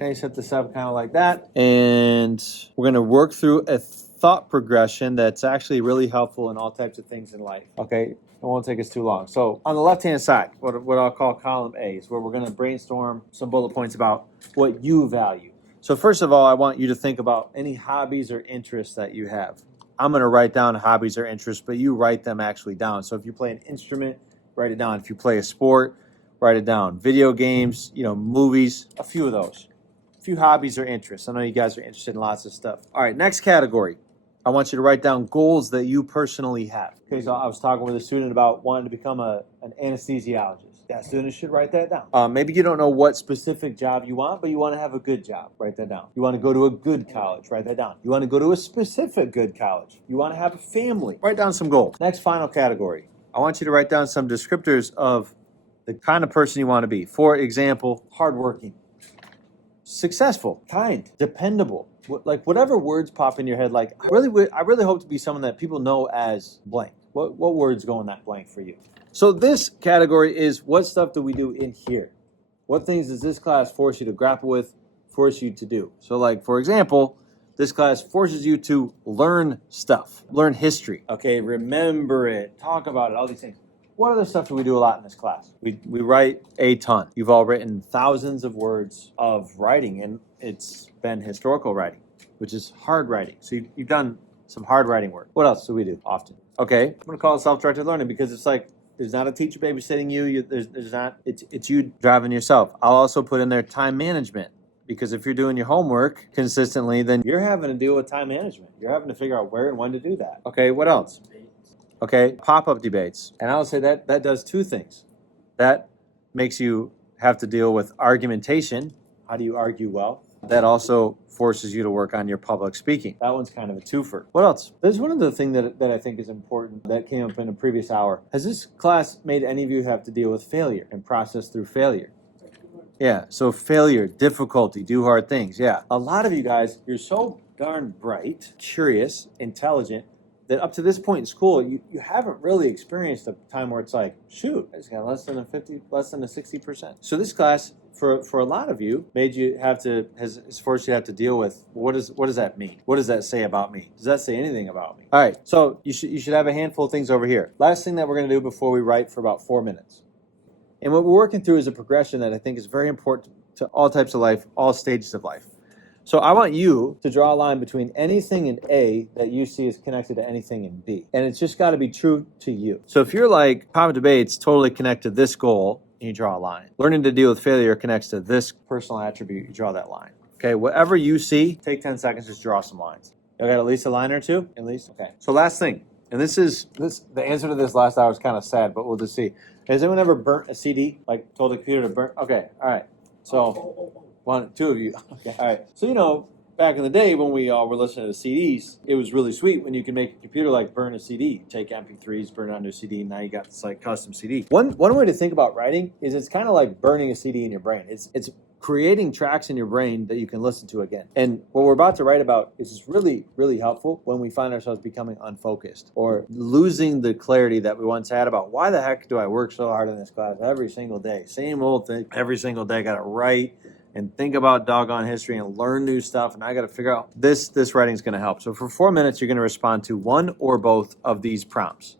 Okay, set this up kind of like that. And we're going to work through a thought progression that's actually really helpful in all types of things in life. Okay, it won't take us too long. So on the left-hand side, what I'll call column A is where we're going to brainstorm some bullet points about what you value. So first of all, I want you to think about any hobbies or interests that you have. I'm going to write down hobbies or interests, but you write them actually down. So if you play an instrument, write it down. If you play a sport, write it down. Video games, movies, a few of those. A few hobbies or interests. I know you guys are interested in lots of stuff. All right, next category. I want you to write down goals that you personally have. Okay, so I was talking with a student about wanting to become an anesthesiologist. That student should write that down. Maybe you don't know what specific job you want, but you want to have a good job. Write that down. You want to go to a good college. Write that down. You want to go to a specific good college. You want to have a family. Write down some goals. Next final category. I want you to write down some descriptors of the kind of person you want to be. For example, hardworking, successful, kind, dependable. Like whatever words pop in your head. Like I really hope to be someone that people know as blank. What words go in that blank for you? So this category is what stuff do we do in here? What things does this class force you to grapple with, force you to do? So like, for example, this class forces you to learn stuff, learn history, okay? Remember it, talk about it, all these things. What other stuff do we do a lot in this class? We write a ton. You've all written thousands of words of writing, and it's been historical writing, which is hard writing. So you've done some hard writing work. What else do we do often? Okay, I'm gonna call it self-directed learning because it's like, there's not a teacher babysitting you. There's not, it's you driving yourself. I'll also put in there time management, because if you're doing your homework consistently, then you're having to deal with time management. You're having to figure out where and when to do that. Okay, what else? Okay, pop-up debates. And I would say that does two things. That makes you have to deal with argumentation. How do you argue well? That also forces you to work on your public speaking. That one's kind of a twofer. What else? There's one other thing that I think is important that came up in a previous hour. Has this class made any of you have to deal with failure and process through failure? Yeah, so failure, difficulty, do hard things. Yeah, a lot of you guys, you're so darn bright, curious, intelligent, that up to this point in school, you haven't really experienced a time where it's like, shoot, I just got less than a 60%. So this class, for a lot of you, has forced you to have to deal with, what does that mean? What does that say about me? Does that say anything about me? All right, so you should have a handful of things over here. Last thing that we're gonna do before we write for about 4 minutes. And what we're working through is a progression that I think is very important to all types of life, all stages of life. So I want you to draw a line between anything in A that you see is connected to anything in B. And it's just got to be true to you. So if you're like, pop-up debates totally connect to this goal, and you draw a line. Learning to deal with failure connects to this personal attribute, you draw that line. Okay, whatever you see, take 10 seconds, just draw some lines. You got at least a line or two? At least? Okay. So last thing, and the answer to this last hour is kind of sad, but we'll just see. Has anyone ever burnt a CD? Like told the computer to burn? Okay, all right. So... two of you. Okay. All right. So, back in the day when we all were listening to CDs, it was really sweet when you could make a computer like burn a CD, take MP3s, burn it onto a CD, and now you got this like custom CD. One way to think about writing is it's kind of like burning a CD in your brain. It's creating tracks in your brain that you can listen to again. And what we're about to write about is just really, really helpful when we find ourselves becoming unfocused or losing the clarity that we once had about why the heck do I work so hard in this class every single day? Same old thing every single day. Got to write and think about doggone history and learn new stuff, and I got to figure out this writing is going to help. So for 4 minutes, you're going to respond to one or both of these prompts.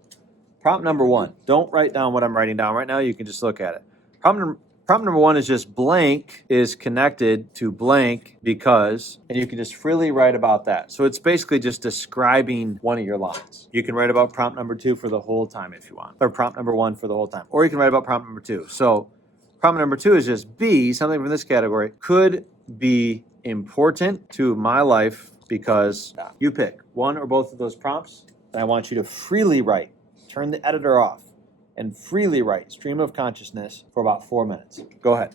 Prompt number 1, don't write down what I'm writing down right now. You can just look at it. Prompt number 1 is just blank is connected to blank because, and you can just freely write about that. So it's basically just describing one of your lines. You can write about prompt number 2 for the whole time if you want, or prompt number 1 for the whole time, or you can write about prompt number 2. So prompt number 2 is just B, something from this category, could be important to my life because you pick one or both of those prompts, and I want you to freely write. Turn the editor off and freely write stream of consciousness for about 4 minutes. Go ahead.